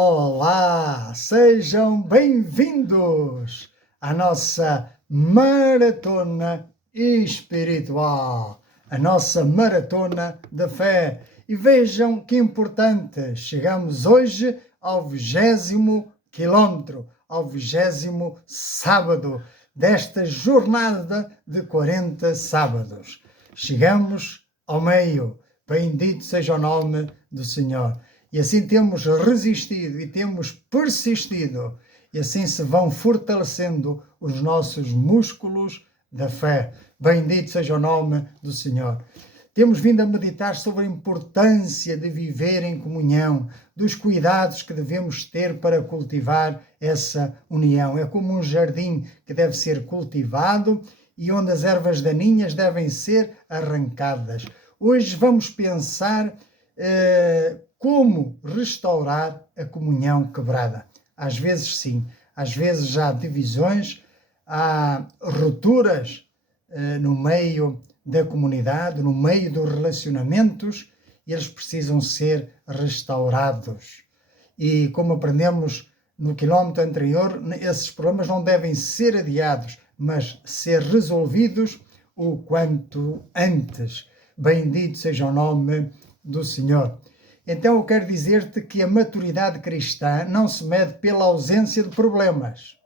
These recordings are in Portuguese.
Olá, sejam bem-vindos à nossa maratona espiritual, a nossa maratona da fé. E vejam que importante, chegamos hoje ao 20º quilómetro, ao 20º sábado desta jornada de 40 sábados. Chegamos ao meio, bendito seja o nome do Senhor. E assim temos resistido e temos persistido, e assim se vão fortalecendo os nossos músculos da fé. Bendito seja o nome do Senhor. Temos vindo a meditar sobre a importância de viver em comunhão, dos cuidados que devemos ter para cultivar essa união. É como um jardim que deve ser cultivado e onde as ervas daninhas devem ser arrancadas. Hoje vamos pensar como restaurar a comunhão quebrada. Às vezes sim, às vezes há divisões, há rupturas no meio da comunidade, no meio dos relacionamentos, e eles precisam ser restaurados. E como aprendemos no quilómetro anterior, esses problemas não devem ser adiados, mas ser resolvidos o quanto antes. Bendito seja o nome do Senhor. Então eu quero dizer-te que a maturidade cristã não se mede pela ausência de problemas,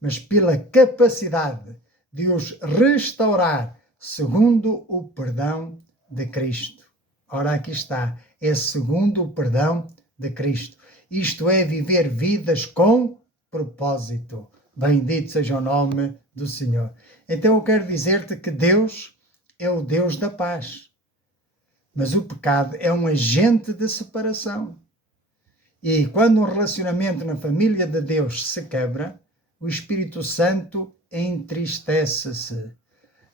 mas pela capacidade de os restaurar segundo o perdão de Cristo. Ora, aqui está, é segundo o perdão de Cristo. Isto é viver vidas com propósito. Bendito seja o nome do Senhor. Então eu quero dizer-te que Deus é o Deus da paz. Mas o pecado é um agente de separação. E quando um relacionamento na família de Deus se quebra, o Espírito Santo entristece-se.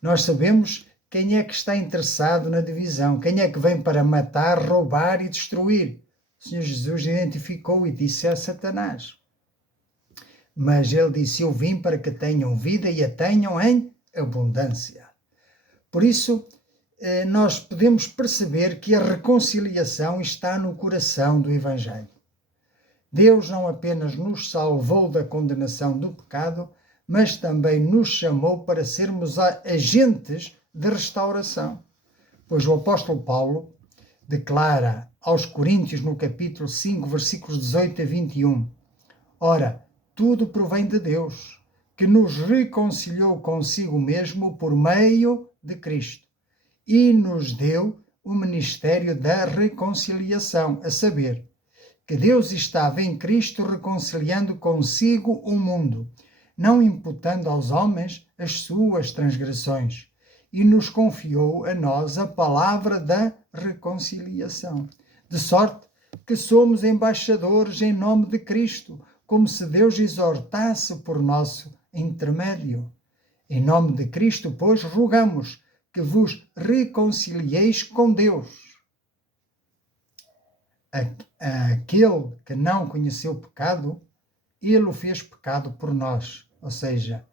Nós sabemos quem é que está interessado na divisão, quem é que vem para matar, roubar e destruir. O Senhor Jesus identificou e disse a Satanás. Mas ele disse: eu vim para que tenham vida e a tenham em abundância. Por isso, nós podemos perceber que a reconciliação está no coração do Evangelho. Deus não apenas nos salvou da condenação do pecado, mas também nos chamou para sermos agentes de restauração. Pois o apóstolo Paulo declara aos Coríntios, no capítulo 5, versículos 18 a 21, ora, tudo provém de Deus, que nos reconciliou consigo mesmo por meio de Cristo, e nos deu o ministério da reconciliação, a saber, que Deus estava em Cristo reconciliando consigo o mundo, não imputando aos homens as suas transgressões, e nos confiou a nós a palavra da reconciliação, de sorte que somos embaixadores em nome de Cristo, como se Deus exortasse por nosso intermédio. Em nome de Cristo, pois, rogamos que vos reconcilieis com Deus. Aquele que não conheceu pecado, ele o fez pecado por nós, ou seja,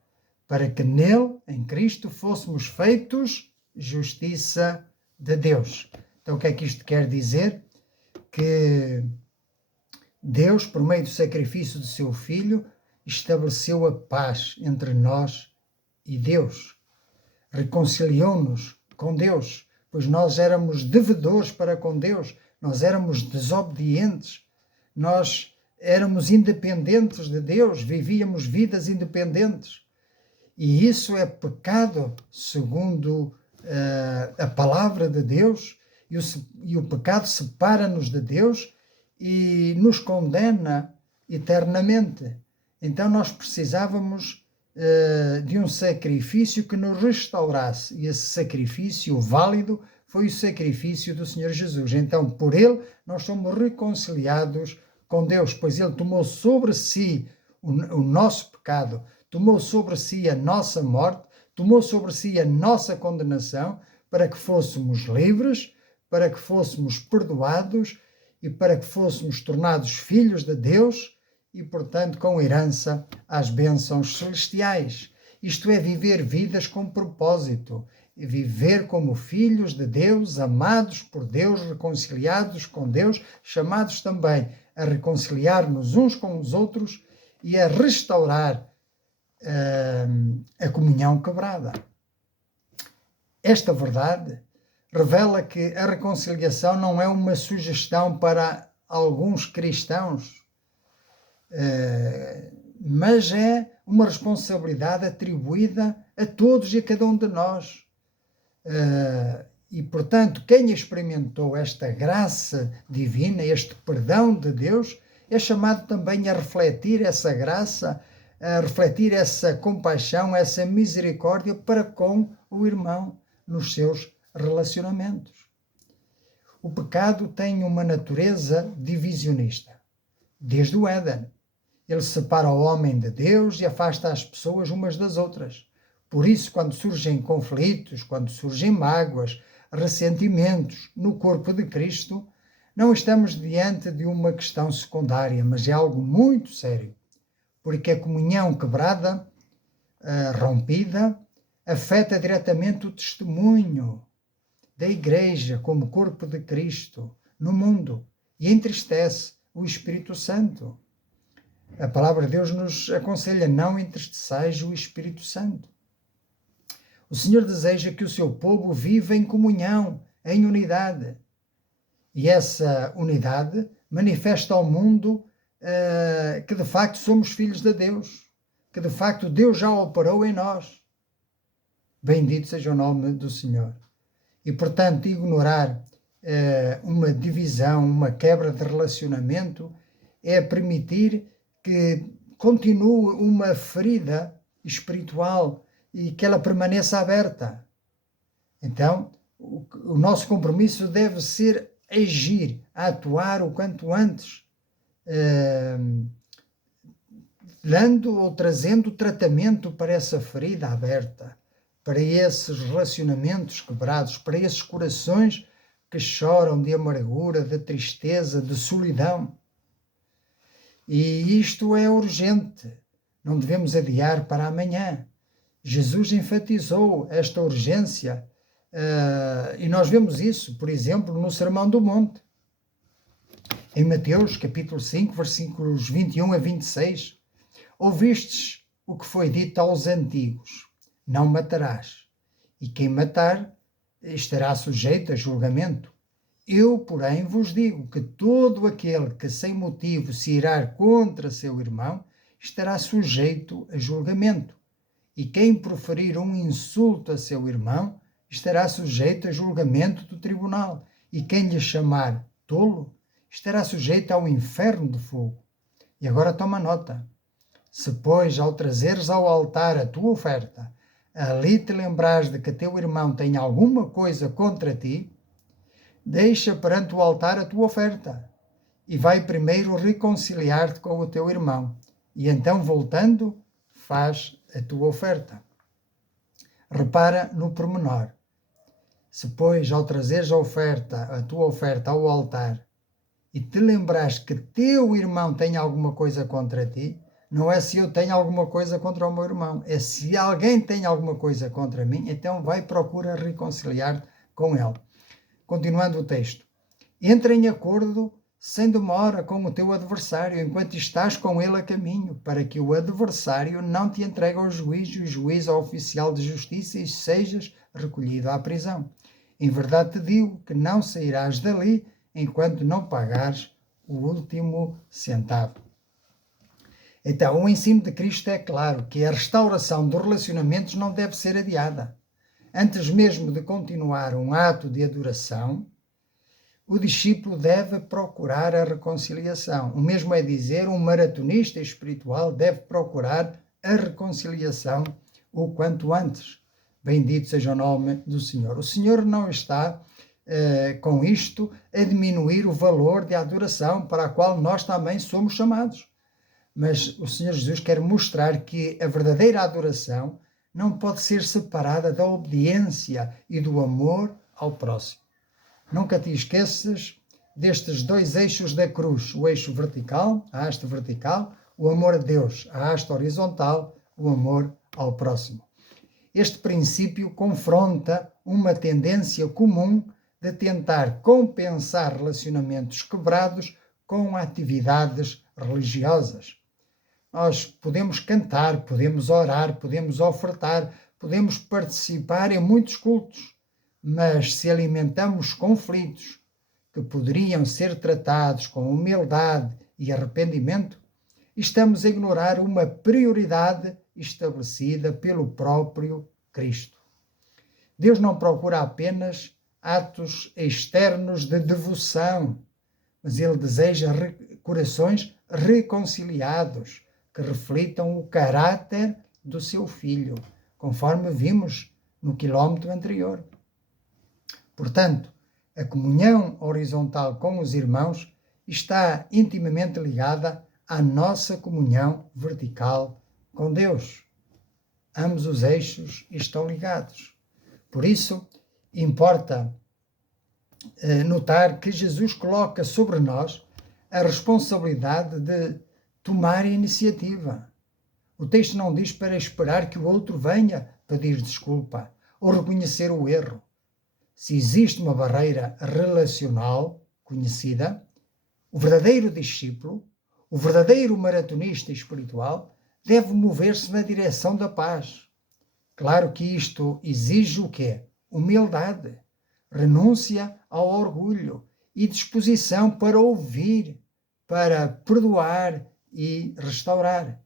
para que nele, em Cristo, fôssemos feitos justiça de Deus. Então o que é que isto quer dizer? Que Deus, por meio do sacrifício do seu Filho, estabeleceu a paz entre nós e Deus. Reconciliou-nos com Deus, pois nós éramos devedores para com Deus, nós éramos desobedientes, nós éramos independentes de Deus, vivíamos vidas independentes. E isso é pecado segundo a palavra de Deus, e o pecado separa-nos de Deus e nos condena eternamente. Então nós precisávamos de um sacrifício que nos restaurasse, e esse sacrifício válido foi o sacrifício do Senhor Jesus. Então por ele nós somos reconciliados com Deus, pois ele tomou sobre si o nosso pecado, tomou sobre si a nossa morte, tomou sobre si a nossa condenação, para que fôssemos livres, para que fôssemos perdoados e para que fôssemos tornados filhos de Deus e, portanto, com herança às bênçãos celestiais. Isto é viver vidas com propósito, viver como filhos de Deus, amados por Deus, reconciliados com Deus, chamados também a reconciliar-nos uns com os outros e a restaurar a comunhão quebrada. Esta verdade revela que a reconciliação não é uma sugestão para alguns cristãos, mas é uma responsabilidade atribuída a todos e a cada um de nós. E, portanto, quem experimentou esta graça divina, este perdão de Deus, é chamado também a refletir essa graça, a refletir essa compaixão, essa misericórdia para com o irmão nos seus relacionamentos. O pecado tem uma natureza divisionista. Desde o Éden, ele separa o homem de Deus e afasta as pessoas umas das outras. Por isso, quando surgem conflitos, quando surgem mágoas, ressentimentos no corpo de Cristo, não estamos diante de uma questão secundária, mas é algo muito sério, porque a comunhão quebrada, rompida, afeta diretamente o testemunho da Igreja como corpo de Cristo no mundo e entristece o Espírito Santo. A palavra de Deus nos aconselha: não entristeçais o Espírito Santo. O Senhor deseja que o seu povo viva em comunhão, em unidade. E essa unidade manifesta ao mundo que de facto somos filhos de Deus, que de facto Deus já operou em nós. Bendito seja o nome do Senhor. E, portanto, ignorar uma divisão, uma quebra de relacionamento, é permitir que continue uma ferida espiritual e que ela permaneça aberta. Então, o nosso compromisso deve ser agir, atuar o quanto antes, dando ou trazendo tratamento para essa ferida aberta, para esses relacionamentos quebrados, para esses corações que choram de amargura, de tristeza, de solidão. E isto é urgente, não devemos adiar para amanhã. Jesus enfatizou esta urgência e nós vemos isso, por exemplo, no Sermão do Monte. Em Mateus, capítulo 5, versículos 21 a 26, ouvistes o que foi dito aos antigos: não matarás, e quem matar estará sujeito a julgamento. Eu, porém, vos digo que todo aquele que sem motivo se irar contra seu irmão estará sujeito a julgamento. E quem proferir um insulto a seu irmão estará sujeito a julgamento do tribunal. E quem lhe chamar tolo estará sujeito ao inferno de fogo. E agora toma nota. Se, pois, ao trazeres ao altar a tua oferta, ali te lembrares de que teu irmão tem alguma coisa contra ti, deixa perante o altar a tua oferta e vai primeiro reconciliar-te com o teu irmão. E então, voltando, faz a tua oferta. Repara no pormenor. Se, pois, ao trazeres a tua oferta ao altar, e te lembrares que teu irmão tem alguma coisa contra ti, não é se eu tenho alguma coisa contra o meu irmão, é se alguém tem alguma coisa contra mim, então vai procura reconciliar-te com ele. Continuando o texto. Entra em acordo sem demora com o teu adversário, enquanto estás com ele a caminho, para que o adversário não te entregue ao juiz e o juiz ao oficial de justiça e sejas recolhido à prisão. Em verdade te digo que não sairás dali enquanto não pagares o último centavo. Então, o ensino de Cristo é claro que a restauração dos relacionamentos não deve ser adiada. Antes mesmo de continuar um ato de adoração, o discípulo deve procurar a reconciliação. O mesmo é dizer, um maratonista espiritual deve procurar a reconciliação o quanto antes. Bendito seja o nome do Senhor. O Senhor não está com isto a diminuir o valor de adoração para a qual nós também somos chamados. Mas o Senhor Jesus quer mostrar que a verdadeira adoração não pode ser separada da obediência e do amor ao próximo. Nunca te esqueças destes dois eixos da cruz, o eixo vertical, a haste vertical, o amor a Deus, a haste horizontal, o amor ao próximo. este princípio confronta uma tendência comum de tentar compensar relacionamentos quebrados com atividades religiosas. Nós podemos cantar, podemos orar, podemos ofertar, podemos participar em muitos cultos, mas se alimentamos conflitos que poderiam ser tratados com humildade e arrependimento, estamos a ignorar uma prioridade estabelecida pelo próprio Cristo. Deus não procura apenas atos externos de devoção, mas Ele deseja corações reconciliados, que reflitam o caráter do seu Filho, conforme vimos no quilómetro anterior. Portanto, a comunhão horizontal com os irmãos está intimamente ligada à nossa comunhão vertical com Deus. Ambos os eixos estão ligados. Por isso, importa notar que Jesus coloca sobre nós a responsabilidade de tomar a iniciativa. O texto não diz para esperar que o outro venha pedir desculpa ou reconhecer o erro. Se existe uma barreira relacional conhecida, o verdadeiro discípulo, o verdadeiro maratonista espiritual, deve mover-se na direção da paz. Claro que isto exige o quê? Humildade, renúncia ao orgulho e disposição para ouvir, para perdoar e restaurar.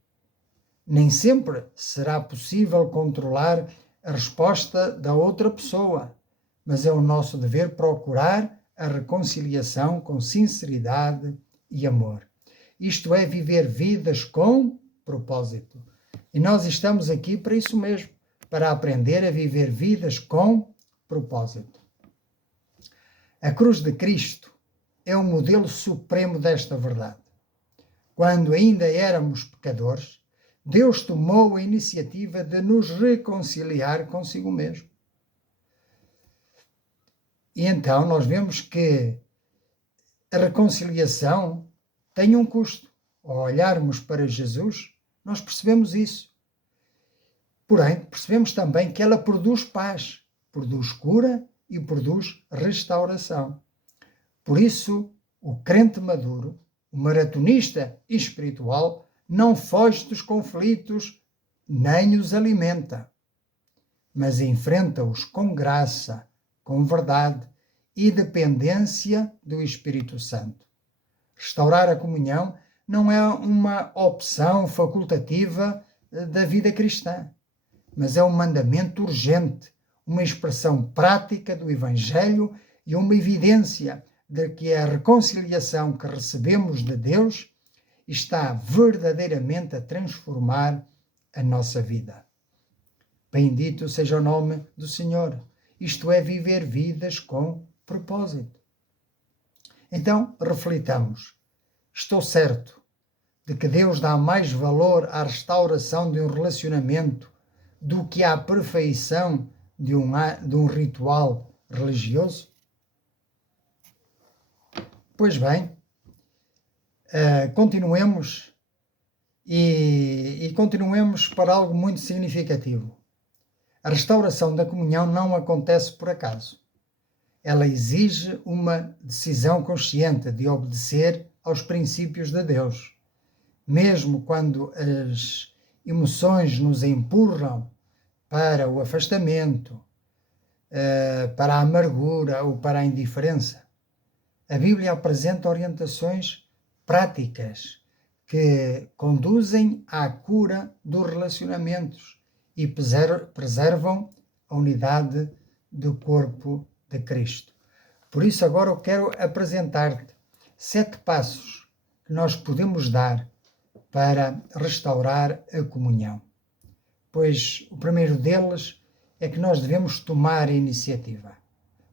Nem sempre será possível controlar a resposta da outra pessoa, mas é o nosso dever procurar a reconciliação com sinceridade e amor. Isto é viver vidas com propósito. E nós estamos aqui para isso mesmo, para aprender a viver vidas com propósito. A cruz de Cristo é o modelo supremo desta verdade. Quando ainda éramos pecadores, Deus tomou a iniciativa de nos reconciliar consigo mesmo. E então nós vemos que a reconciliação tem um custo. Ao olharmos para Jesus, nós percebemos isso. Porém, percebemos também que ela produz paz, produz cura e produz restauração. Por isso, o crente maduro, o maratonista espiritual, não foge dos conflitos nem os alimenta, mas enfrenta-os com graça, com verdade e dependência do Espírito Santo. Restaurar a comunhão não é uma opção facultativa da vida cristã, mas é um mandamento urgente, uma expressão prática do Evangelho e uma evidência de que a reconciliação que recebemos de Deus está verdadeiramente a transformar a nossa vida. Bendito seja o nome do Senhor. Isto é viver vidas com propósito. Então, reflitamos. Estou certo de que Deus dá mais valor à restauração de um relacionamento do que à perfeição de um ritual religioso? Pois bem, continuemos e continuemos para algo muito significativo. A restauração da comunhão não acontece por acaso. Ela exige uma decisão consciente de obedecer aos princípios de Deus. Mesmo quando as emoções nos empurram para o afastamento, para a amargura ou para a indiferença, a Bíblia apresenta orientações práticas que conduzem à cura dos relacionamentos e preservam a unidade do corpo de Cristo. Por isso agora eu quero apresentar-te 7 passos que nós podemos dar para restaurar a comunhão. Pois o primeiro deles é que nós devemos tomar a iniciativa.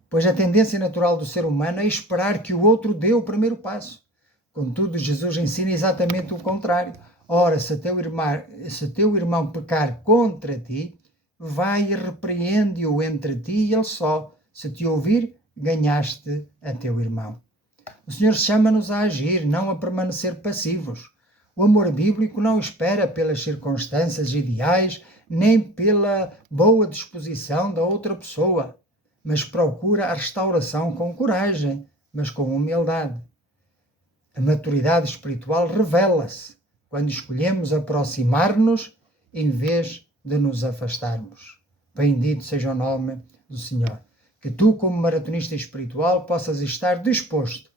Pois a tendência natural do ser humano é esperar que o outro dê o primeiro passo. Contudo, Jesus ensina exatamente o contrário. Ora, se teu irmão pecar contra ti, vai e repreende-o entre ti e ele só. Se te ouvir, ganhaste a teu irmão. O Senhor chama-nos a agir, não a permanecer passivos. O amor bíblico não espera pelas circunstâncias ideais, nem pela boa disposição da outra pessoa, mas procura a restauração com coragem, mas com humildade. A maturidade espiritual revela-se quando escolhemos aproximar-nos em vez de nos afastarmos. Bendito seja o nome do Senhor. Que tu, como maratonista espiritual, possas estar disposto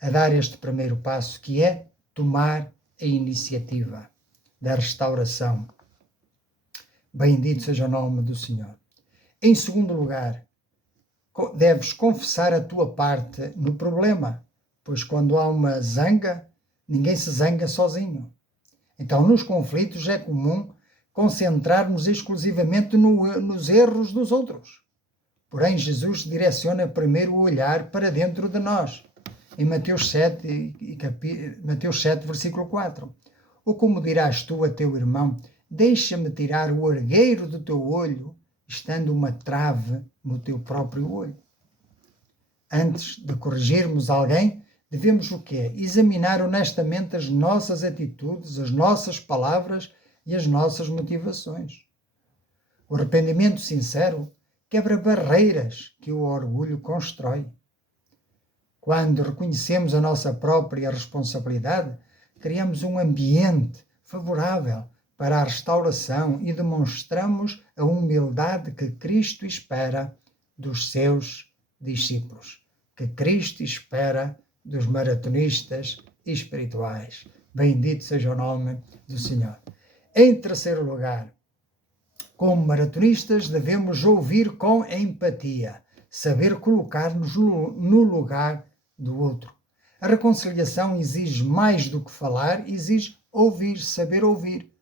a dar este primeiro passo, que é tomar a iniciativa da restauração. Bendito seja o nome do Senhor. Em segundo lugar, deves confessar a tua parte no problema, pois quando há uma zanga, ninguém se zanga sozinho. Então, nos conflitos é comum concentrarmos exclusivamente nos erros dos outros. Porém, Jesus direciona primeiro o olhar para dentro de nós. Em Mateus 7, versículo 4. Ou como dirás tu a teu irmão, deixa-me tirar o argueiro do teu olho, estando uma trave no teu próprio olho. Antes de corrigirmos alguém, devemos o quê? Examinar honestamente as nossas atitudes, as nossas palavras e as nossas motivações. O arrependimento sincero quebra barreiras que o orgulho constrói. Quando reconhecemos a nossa própria responsabilidade, criamos um ambiente favorável para a restauração e demonstramos a humildade que Cristo espera dos seus discípulos, que Cristo espera dos maratonistas espirituais. Bendito seja o nome do Senhor. Em terceiro lugar, como maratonistas, devemos ouvir com empatia, saber colocar-nos no lugar do outro. A reconciliação exige mais do que falar, exige ouvir, saber ouvir.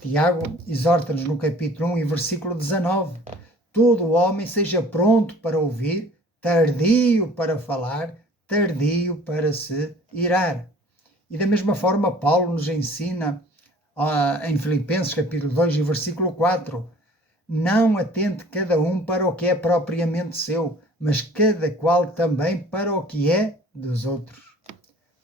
Tiago exorta-nos no capítulo 1 e versículo 19. Todo homem seja pronto para ouvir, tardio para falar, tardio para se irar. E da mesma forma, Paulo nos ensina em Filipenses capítulo 2 e versículo 4. Não atente cada um para o que é propriamente seu, mas cada qual também para o que é dos outros.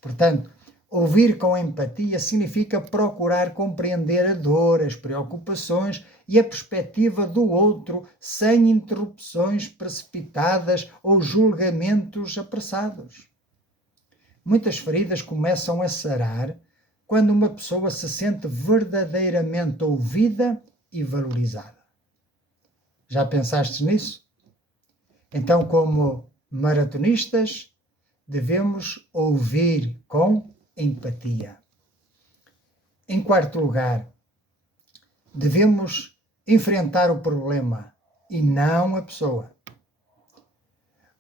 Portanto, ouvir com empatia significa procurar compreender a dor, as preocupações e a perspectiva do outro sem interrupções precipitadas ou julgamentos apressados. Muitas feridas começam a sarar quando uma pessoa se sente verdadeiramente ouvida e valorizada. Já pensaste nisso? Então, como maratonistas, devemos ouvir com empatia. Em quarto lugar, devemos enfrentar o problema e não a pessoa.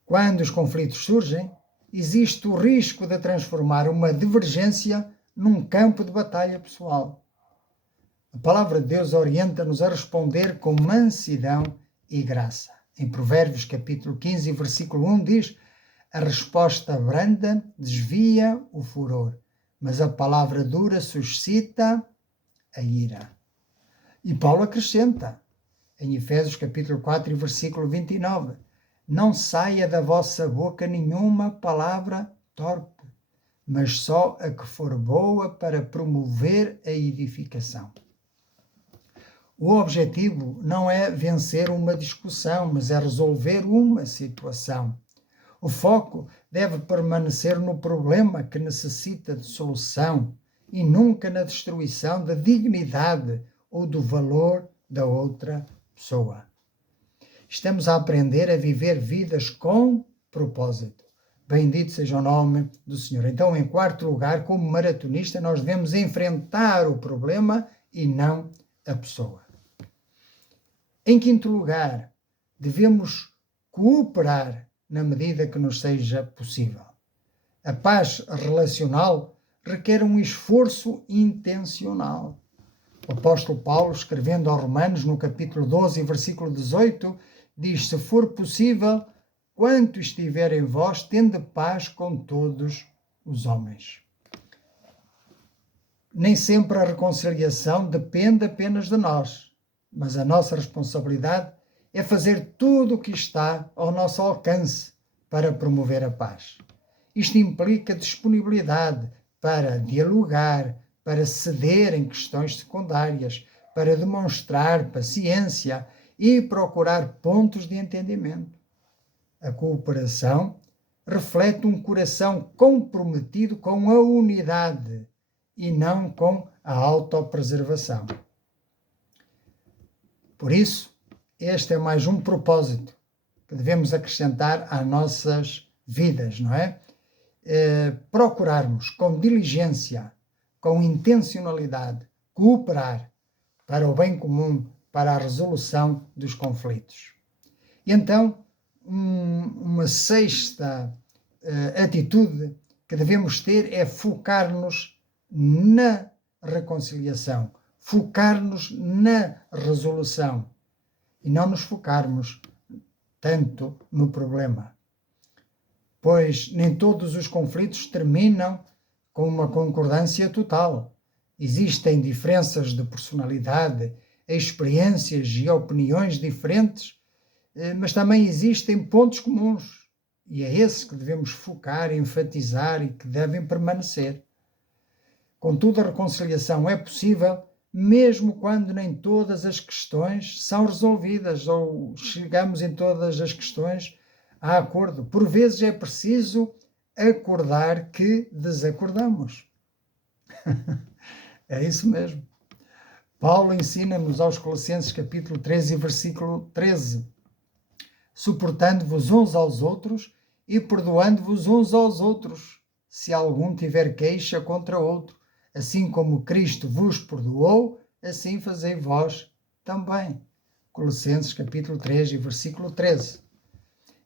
Quando os conflitos surgem, existe o risco de transformar uma divergência num campo de batalha pessoal. A palavra de Deus orienta-nos a responder com mansidão e graça. Em Provérbios capítulo 15, versículo 1 diz: a resposta branda desvia o furor, mas a palavra dura suscita a ira. E Paulo acrescenta, em Efésios capítulo 4, versículo 29, não saia da vossa boca nenhuma palavra torpe, mas só a que for boa para promover a edificação. O objetivo não é vencer uma discussão, mas é resolver uma situação. O foco deve permanecer no problema que necessita de solução e nunca na destruição da dignidade ou do valor da outra pessoa. Estamos a aprender a viver vidas com propósito. Bendito seja o nome do Senhor. Então, em quarto lugar, como maratonista, nós devemos enfrentar o problema e não a pessoa. Em quinto lugar, devemos cooperar na medida que nos seja possível. A paz relacional requer um esforço intencional. O apóstolo Paulo, escrevendo aos Romanos, no capítulo 12, versículo 18, diz: se for possível, quanto estiver em vós, tende paz com todos os homens. Nem sempre a reconciliação depende apenas de nós, mas a nossa responsabilidade é fazer tudo o que está ao nosso alcance para promover a paz. Isto implica disponibilidade para dialogar, para ceder em questões secundárias, para demonstrar paciência e procurar pontos de entendimento. A cooperação reflete um coração comprometido com a unidade e não com a autopreservação. Por isso, este é mais um propósito que devemos acrescentar às nossas vidas, não é? Procurarmos com diligência, com intencionalidade, cooperar para o bem comum, para a resolução dos conflitos. E então, uma sexta atitude que devemos ter é focar-nos na reconciliação, focar-nos na resolução e não nos focarmos tanto no problema. Pois nem todos os conflitos terminam com uma concordância total. Existem diferenças de personalidade, experiências e opiniões diferentes, mas também existem pontos comuns. E é esse que devemos focar, enfatizar e que devem permanecer. Contudo, a reconciliação é possível mesmo quando nem todas as questões são resolvidas ou chegamos em todas as questões a acordo. Por vezes é preciso acordar que desacordamos. É isso mesmo. Paulo ensina-nos aos Colossenses capítulo 13 e versículo 13: suportando-vos uns aos outros e perdoando-vos uns aos outros, se algum tiver queixa contra outro, assim como Cristo vos perdoou, assim fazei vós também. Colossenses capítulo 3 e versículo 13.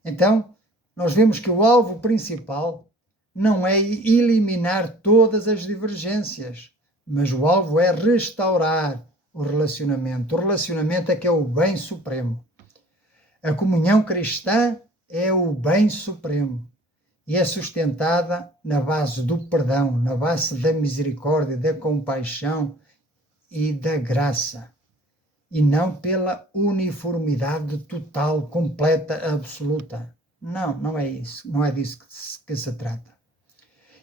Então, nós vemos que o alvo principal não é eliminar todas as divergências, mas o alvo é restaurar o relacionamento. O relacionamento é que é o bem supremo. A comunhão cristã é o bem supremo e é sustentada na base do perdão, na base da misericórdia, da compaixão e da graça, e não pela uniformidade total, completa, absoluta. Não, não é isso. Não é disso que se trata.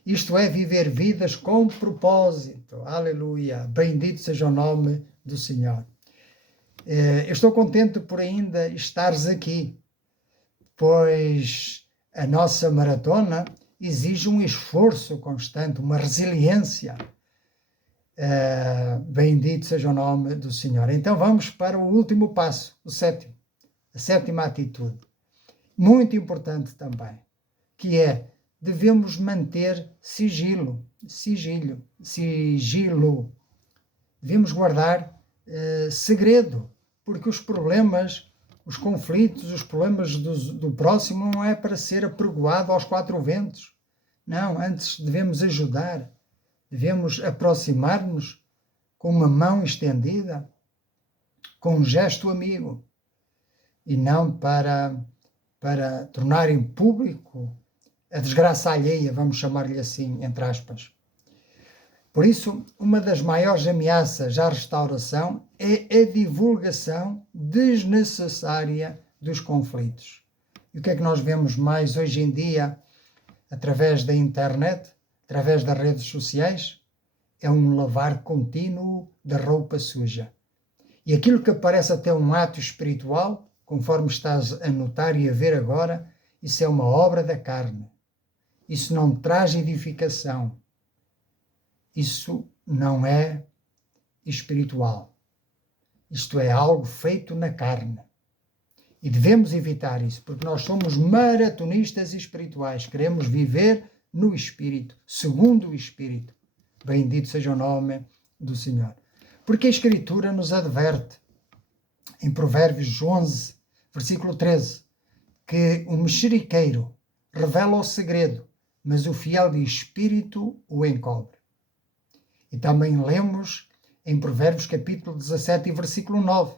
Isto é viver vidas com propósito. Aleluia. Bendito seja o nome do Senhor. Eu estou contente por ainda estares aqui, pois a nossa maratona exige um esforço constante, uma resiliência. Bendito seja o nome do Senhor. Então vamos para o último passo, o sétimo, a sétima atitude, muito importante também, que é devemos manter sigilo. Devemos guardar segredo, porque os problemas, os conflitos, os problemas do próximo não é para ser apregoado aos quatro ventos. Não, antes devemos ajudar, devemos aproximar-nos com uma mão estendida, com um gesto amigo, e não para tornar em público a desgraça alheia, vamos chamar-lhe assim, entre aspas. Por isso, uma das maiores ameaças à restauração é a divulgação desnecessária dos conflitos. E o que é que nós vemos mais hoje em dia, através da internet, através das redes sociais? É um lavar contínuo da roupa suja. E aquilo que parece até um ato espiritual, conforme estás a notar e a ver agora, isso é uma obra da carne. Isso não traz edificação. Isso não é espiritual. Isto é algo feito na carne. E devemos evitar isso, porque nós somos maratonistas espirituais. Queremos viver no Espírito, segundo o Espírito. Bendito seja o nome do Senhor. Porque a Escritura nos adverte, em Provérbios 11, versículo 13, que o mexeriqueiro revela o segredo, mas o fiel de espírito o encobre. E também lemos em Provérbios capítulo 17 e versículo 9,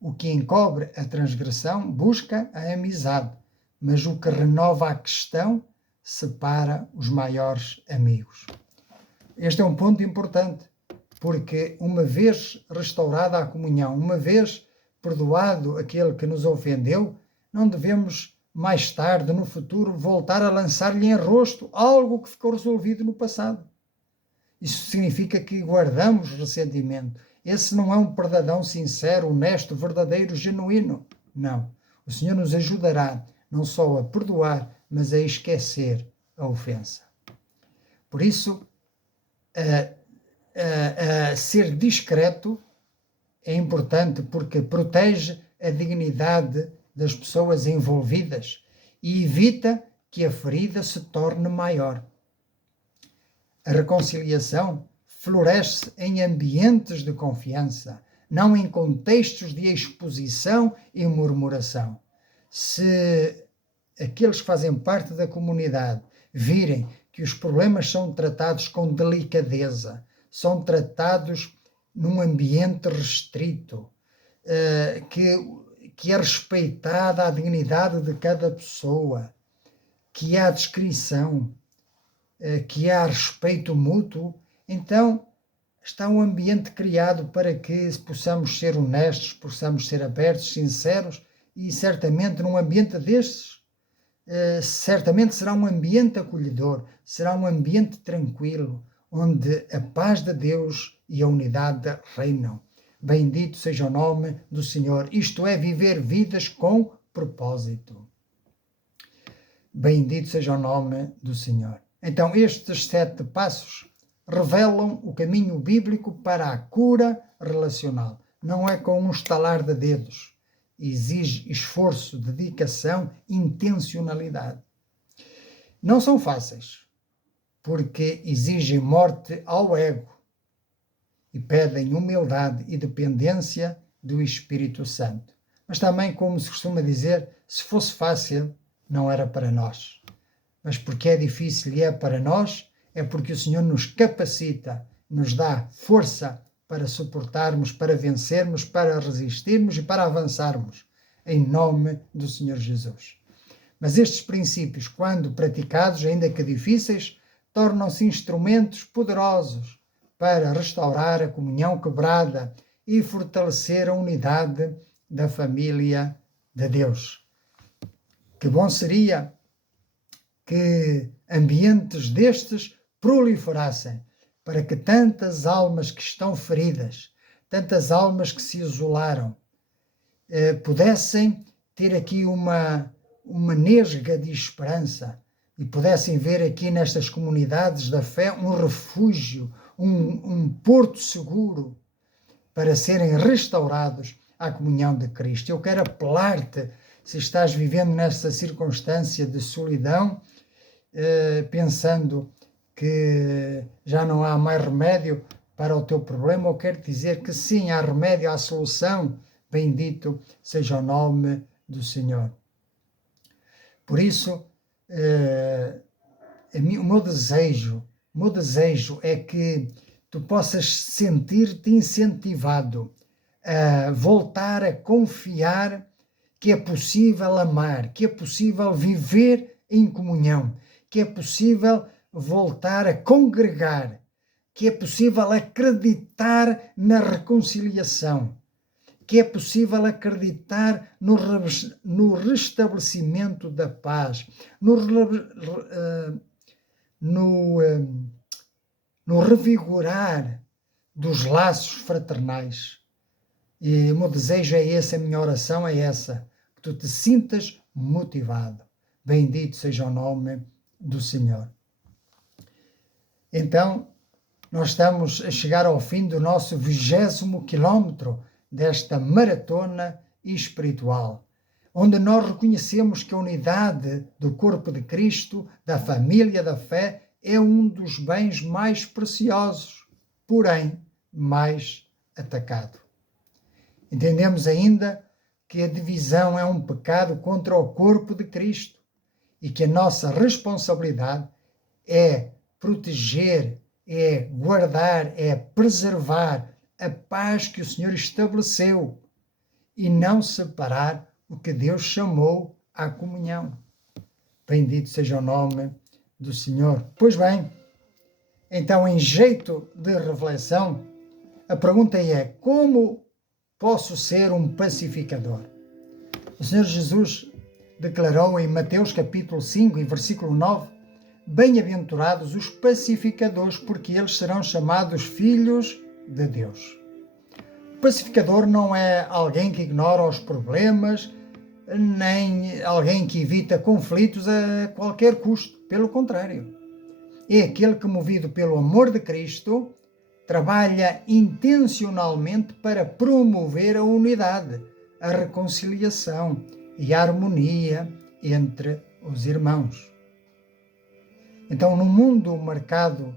o que encobre a transgressão busca a amizade, mas o que renova a questão separa os maiores amigos. Este é um ponto importante, porque uma vez restaurada a comunhão, uma vez perdoado aquele que nos ofendeu, não devemos mais tarde, no futuro, voltar a lançar-lhe em rosto algo que ficou resolvido no passado. Isso significa que guardamos ressentimento. esse não é um perdão sincero, honesto, verdadeiro, genuíno. Não. O Senhor nos ajudará não só a perdoar, mas a esquecer a ofensa. Por isso, ser discreto é importante porque protege a dignidade das pessoas envolvidas e evita que a ferida se torne maior. A reconciliação floresce em ambientes de confiança, não em contextos de exposição e murmuração. Se aqueles que fazem parte da comunidade virem que os problemas são tratados com delicadeza, são tratados num ambiente restrito, que é respeitada a dignidade de cada pessoa, que há descrição, que há respeito mútuo, então está um ambiente criado para que possamos ser honestos, possamos ser abertos, sinceros, e certamente num ambiente destes, certamente será um ambiente acolhedor, será um ambiente tranquilo, onde a paz de Deus e a unidade reinam. Bendito seja o nome do Senhor. Isto é viver vidas com propósito. Bendito seja o nome do Senhor. Então, estes 7 passos revelam o caminho bíblico para a cura relacional. Não é com um estalar de dedos. Exige esforço, dedicação, intencionalidade. Não são fáceis, porque exigem morte ao ego e pedem humildade e dependência do Espírito Santo. Mas também, como se costuma dizer, se fosse fácil, não era para nós. Mas porque é difícil e é para nós, é porque o Senhor nos capacita, nos dá força para suportarmos, para vencermos, para resistirmos e para avançarmos, em nome do Senhor Jesus. Mas estes princípios, quando praticados, ainda que difíceis, tornam-se instrumentos poderosos para restaurar a comunhão quebrada e fortalecer a unidade da família de Deus. Que bom seria que ambientes destes proliferassem, para que tantas almas que estão feridas, tantas almas que se isolaram, pudessem ter aqui uma nesga de esperança e pudessem ver aqui nestas comunidades da fé um refúgio, um porto seguro para serem restaurados à comunhão de Cristo. Eu quero apelar-te, se estás vivendo nesta circunstância de solidão, pensando que já não há mais remédio para o teu problema, eu quero dizer que sim, há remédio, há solução. Bendito seja o nome do Senhor. Por isso, o meu desejo é que tu possas sentir-te incentivado a voltar a confiar que é possível amar, que é possível viver em comunhão, que é possível voltar a congregar, que é possível acreditar na reconciliação, que é possível acreditar no restabelecimento da paz, no revigorar dos laços fraternais. E o meu desejo é esse, a minha oração é essa, que tu te sintas motivado. Bendito seja o nome do Senhor. Então, nós estamos a chegar ao fim do nosso 20º quilómetro desta maratona espiritual, onde nós reconhecemos que a unidade do corpo de Cristo, da família da fé, é um dos bens mais preciosos, porém mais atacado. Entendemos ainda que a divisão é um pecado contra o corpo de Cristo e que a nossa responsabilidade é proteger, é guardar, é preservar a paz que o Senhor estabeleceu e não separar o que Deus chamou à comunhão. Bendito seja o nome do Senhor. Pois bem, então, em jeito de reflexão, a pergunta é: como posso ser um pacificador? O Senhor Jesus declarou em Mateus capítulo 5 e versículo 9: bem-aventurados os pacificadores, porque eles serão chamados filhos de Deus. O pacificador não é alguém que ignora os problemas, nem alguém que evita conflitos a qualquer custo. Pelo contrário, é aquele que, movido pelo amor de Cristo, trabalha intencionalmente para promover a unidade, a reconciliação e a harmonia entre os irmãos. Então, num mundo marcado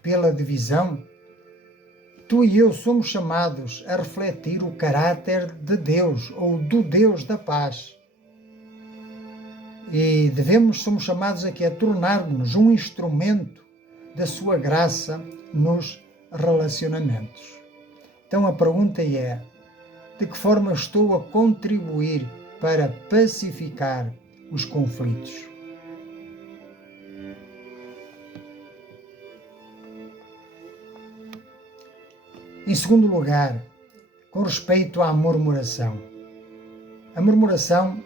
pela divisão, tu e eu somos chamados a refletir o caráter de Deus, ou do Deus da paz. E somos chamados aqui a tornar-nos um instrumento da sua graça nos relacionamentos. Então a pergunta é: de que forma estou a contribuir para pacificar os conflitos? Em segundo lugar, com respeito à murmuração. A murmuração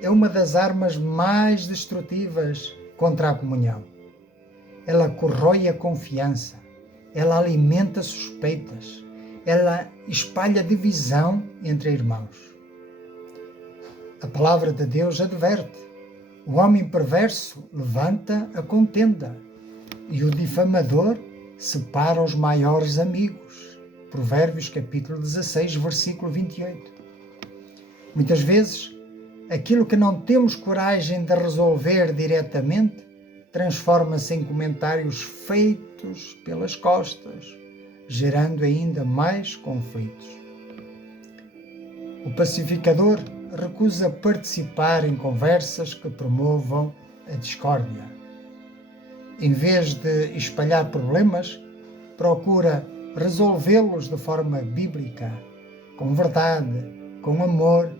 é uma das armas mais destrutivas contra a comunhão. Ela corrói a confiança, ela alimenta suspeitas, ela espalha divisão entre irmãos. A palavra de Deus adverte: o homem perverso levanta a contenda e o difamador separa os maiores amigos. Provérbios capítulo 16, versículo 28. Muitas vezes, aquilo que não temos coragem de resolver diretamente transforma-se em comentários feitos pelas costas, gerando ainda mais conflitos. O pacificador recusa participar em conversas que promovam a discórdia. Em vez de espalhar problemas, procura resolvê-los de forma bíblica, com verdade, com amor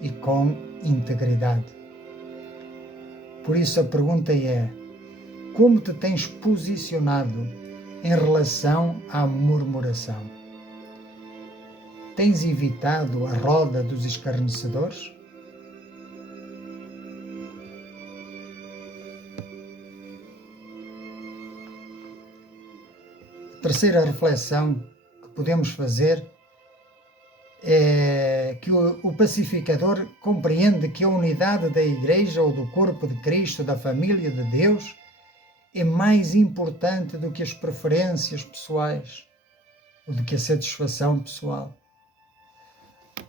e com integridade. Por isso a pergunta é: como te tens posicionado em relação à murmuração? Tens evitado a roda dos escarnecedores? A terceira reflexão que podemos fazer é que o pacificador compreende que a unidade da Igreja ou do corpo de Cristo, da família de Deus, é mais importante do que as preferências pessoais ou do que a satisfação pessoal.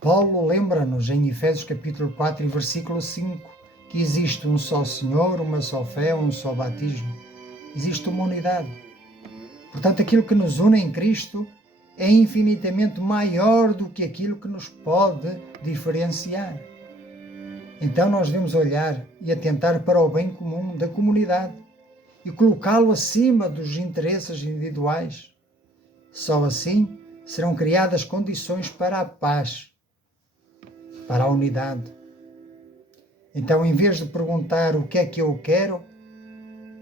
Paulo lembra-nos em Efésios capítulo 4 e versículo 5 que existe um só Senhor, uma só fé, um só batismo. Existe uma unidade. Portanto, aquilo que nos une em Cristo é infinitamente maior do que aquilo que nos pode diferenciar. Então nós devemos olhar e atentar para o bem comum da comunidade e colocá-lo acima dos interesses individuais. Só assim serão criadas condições para a paz, para a unidade. Então, em vez de perguntar o que é que eu quero,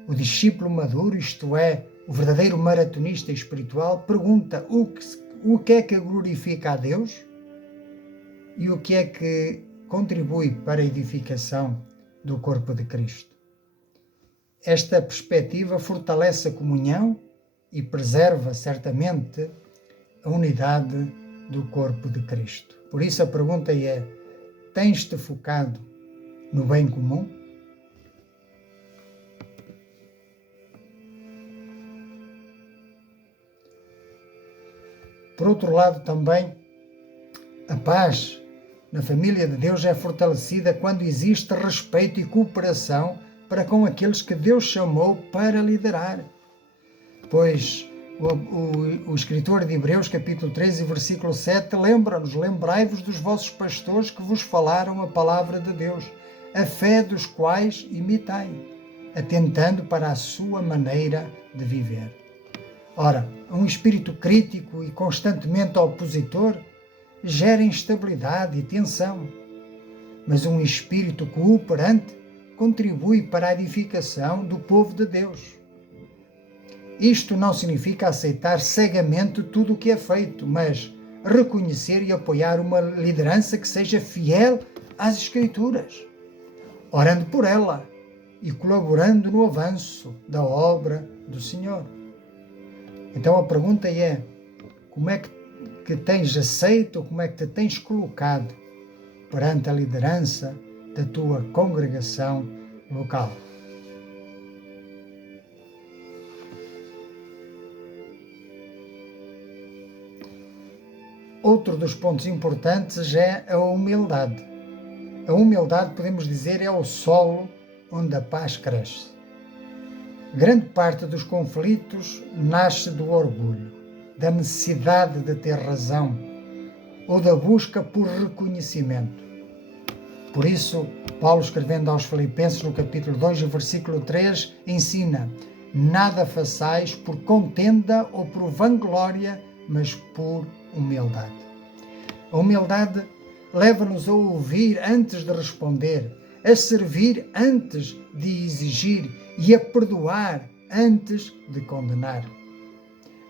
o discípulo maduro, isto é, o verdadeiro maratonista espiritual, pergunta o que é que glorifica a Deus e o que é que contribui para a edificação do corpo de Cristo. Esta perspectiva fortalece a comunhão e preserva certamente a unidade do corpo de Cristo. Por isso a pergunta é: tens-te focado no bem comum? Por outro lado, também, a paz na família de Deus é fortalecida quando existe respeito e cooperação para com aqueles que Deus chamou para liderar. Pois o escritor de Hebreus, capítulo 13, versículo 7, lembra-nos: lembrai-vos dos vossos pastores que vos falaram a palavra de Deus, a fé dos quais imitai, atentando para a sua maneira de viver. Ora, um espírito crítico e constantemente opositor gera instabilidade e tensão, mas um espírito cooperante contribui para a edificação do povo de Deus. Isto não significa aceitar cegamente tudo o que é feito, mas reconhecer e apoiar uma liderança que seja fiel às Escrituras, orando por ela e colaborando no avanço da obra do Senhor. Então a pergunta é: como é que que tens aceito, como é que te tens colocado perante a liderança da tua congregação local. Outro dos pontos importantes é a humildade. A humildade, podemos dizer, é o solo onde a paz cresce. Grande parte dos conflitos nasce do orgulho, da necessidade de ter razão ou da busca por reconhecimento. Por isso, Paulo, escrevendo aos Filipenses, no capítulo 2, versículo 3, ensina: nada façais por contenda ou por vanglória, mas por humildade. A humildade leva-nos a ouvir antes de responder, a servir antes de exigir e a perdoar antes de condenar.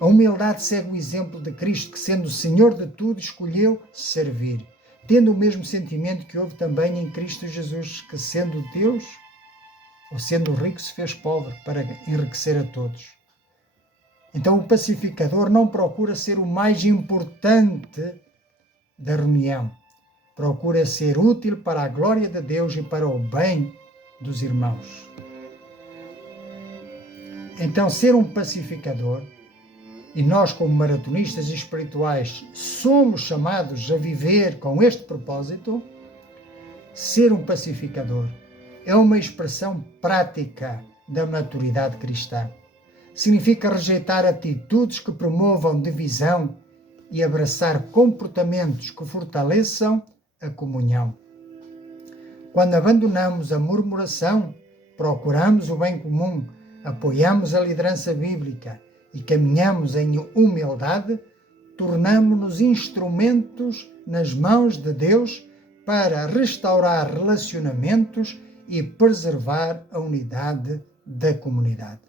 A humildade segue o exemplo de Cristo, que, sendo o Senhor de tudo, escolheu servir, tendo o mesmo sentimento que houve também em Cristo Jesus, que, sendo Deus, ou sendo rico, se fez pobre para enriquecer a todos. Então, o pacificador não procura ser o mais importante da reunião, procura ser útil para a glória de Deus e para o bem dos irmãos. Então, ser um pacificador, e nós, como maratonistas espirituais, somos chamados a viver com este propósito. Ser um pacificador é uma expressão prática da maturidade cristã. Significa rejeitar atitudes que promovam divisão e abraçar comportamentos que fortaleçam a comunhão. Quando abandonamos a murmuração, procuramos o bem comum, apoiamos a liderança bíblica e caminhamos em humildade, tornamo-nos instrumentos nas mãos de Deus para restaurar relacionamentos e preservar a unidade da comunidade.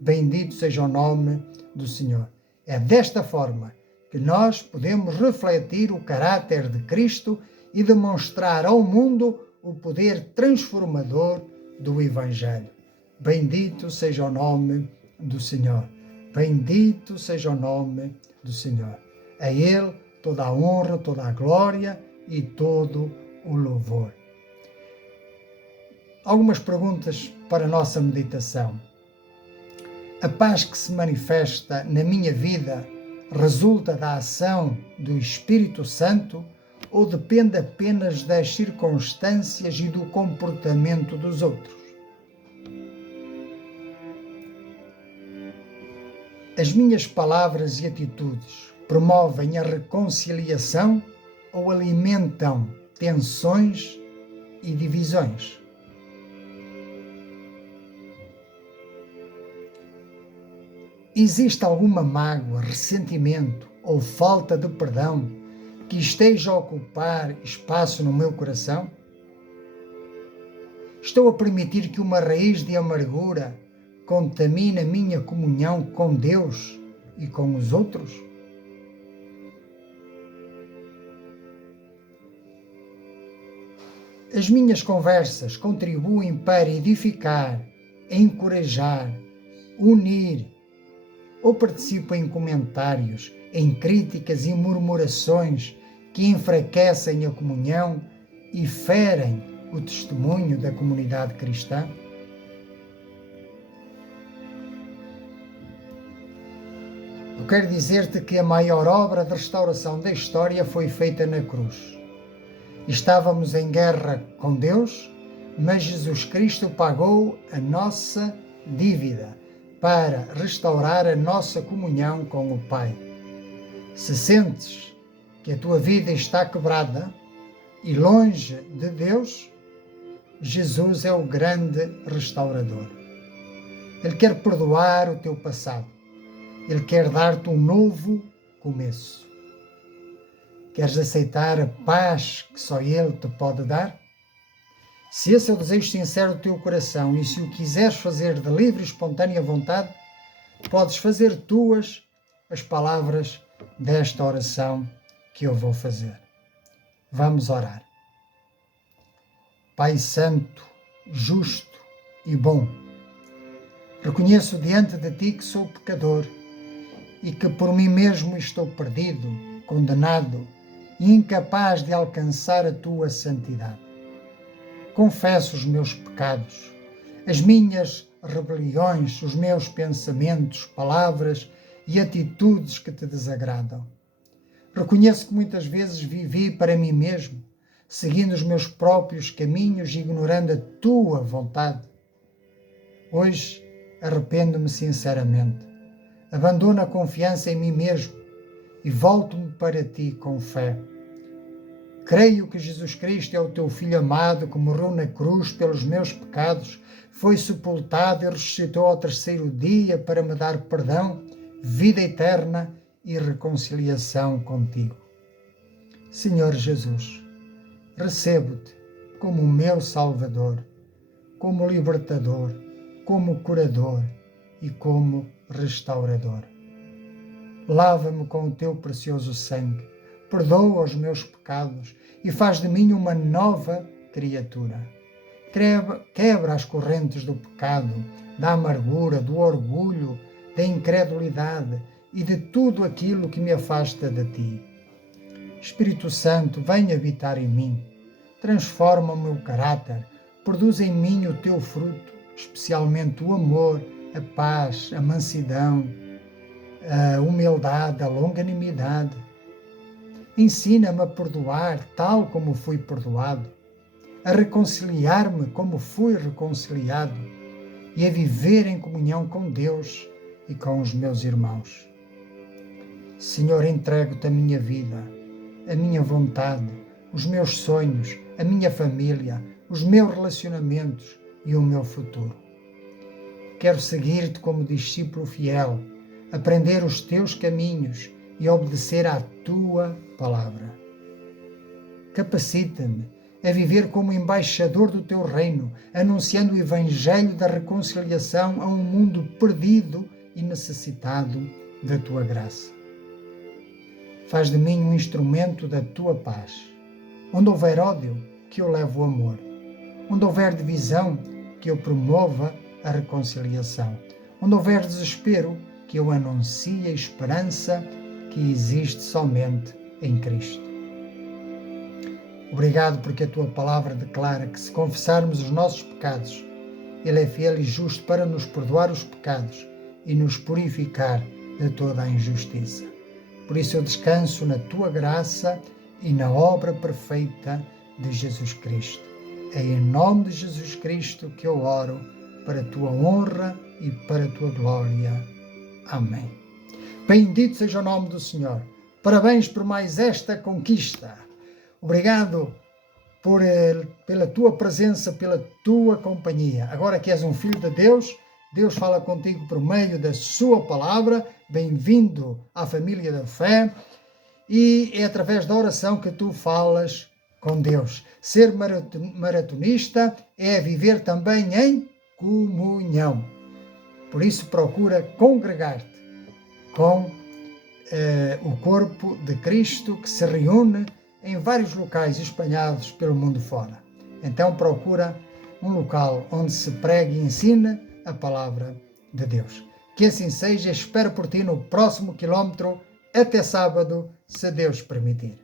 Bendito seja o nome do Senhor. É desta forma que nós podemos refletir o caráter de Cristo e demonstrar ao mundo o poder transformador do Evangelho. Bendito seja o nome do Senhor. Bendito seja o nome do Senhor. A Ele toda a honra, toda a glória e todo o louvor. Algumas perguntas para a nossa meditação. A paz que se manifesta na minha vida resulta da ação do Espírito Santo ou depende apenas das circunstâncias e do comportamento dos outros? As minhas palavras e atitudes promovem a reconciliação ou alimentam tensões e divisões? Existe alguma mágoa, ressentimento ou falta de perdão que esteja a ocupar espaço no meu coração? Estou a permitir que uma raiz de amargura contamine a minha comunhão com Deus e com os outros? As minhas conversas contribuem para edificar, encorajar, unir, ou participo em comentários, em críticas e murmurações que enfraquecem a comunhão e ferem o testemunho da comunidade cristã? Eu quero dizer-te que a maior obra de restauração da história foi feita na cruz. Estávamos em guerra com Deus, mas Jesus Cristo pagou a nossa dívida para restaurar a nossa comunhão com o Pai. Se sentes que a tua vida está quebrada e longe de Deus, Jesus é o grande restaurador. Ele quer perdoar o teu passado. Ele quer dar-te um novo começo. Queres aceitar a paz que só Ele te pode dar? Se esse é o desejo sincero do teu coração e se o quiseres fazer de livre e espontânea vontade, podes fazer tuas as palavras desta oração que eu vou fazer. Vamos orar. Pai Santo, justo e bom, reconheço diante de Ti que sou pecador e que por mim mesmo estou perdido, condenado e incapaz de alcançar a tua santidade. Confesso os meus pecados, as minhas rebeliões, os meus pensamentos, palavras e atitudes que te desagradam. Reconheço que muitas vezes vivi para mim mesmo, seguindo os meus próprios caminhos e ignorando a tua vontade. Hoje arrependo-me sinceramente, abandono a confiança em mim mesmo e volto-me para ti com fé. Creio que Jesus Cristo é o teu Filho amado que morreu na cruz pelos meus pecados, foi sepultado e ressuscitou ao terceiro dia para me dar perdão, vida eterna e reconciliação contigo. Senhor Jesus, recebo-te como o meu Salvador, como libertador, como curador e como restaurador. Lava-me com o teu precioso sangue, perdoa os meus pecados e faz de mim uma nova criatura. Quebra as correntes do pecado, da amargura, do orgulho, da incredulidade e de tudo aquilo que me afasta de ti. Espírito Santo, vem habitar em mim, transforma o meu caráter, produz em mim o teu fruto, especialmente o amor, a paz, a mansidão, a humildade, a longanimidade. Ensina-me a perdoar tal como fui perdoado, a reconciliar-me como fui reconciliado e a viver em comunhão com Deus e com os meus irmãos. Senhor, entrego-te a minha vida, a minha vontade, os meus sonhos, a minha família, os meus relacionamentos e o meu futuro. Quero seguir-te como discípulo fiel, aprender os teus caminhos e obedecer à tua palavra. Capacita-me a viver como embaixador do teu reino, anunciando o evangelho da reconciliação a um mundo perdido e necessitado da tua graça. Faz de mim um instrumento da tua paz. Onde houver ódio, que eu leve o amor. Onde houver divisão, que eu promova a reconciliação. Onde houver desespero, que eu anuncie a esperança que existe somente em Cristo. Obrigado porque a tua palavra declara que se confessarmos os nossos pecados, Ele é fiel e justo para nos perdoar os pecados e nos purificar de toda a injustiça. Por isso eu descanso na tua graça e na obra perfeita de Jesus Cristo. É em nome de Jesus Cristo que eu oro para a tua honra e para a tua glória. Amém. Bendito seja o nome do Senhor. Parabéns por mais esta conquista. Obrigado pela tua presença, pela tua companhia. Agora que és um filho de Deus, Deus fala contigo por meio da sua palavra. Bem-vindo à família da fé. E é através da oração que tu falas com Deus. Ser maratonista é viver também em comunhão. Por isso procura congregar-te com o corpo de Cristo que se reúne em vários locais espalhados pelo mundo fora. Então procura um local onde se pregue e ensine a palavra de Deus. Que assim seja, espero por ti no próximo quilómetro. Até sábado, se Deus permitir.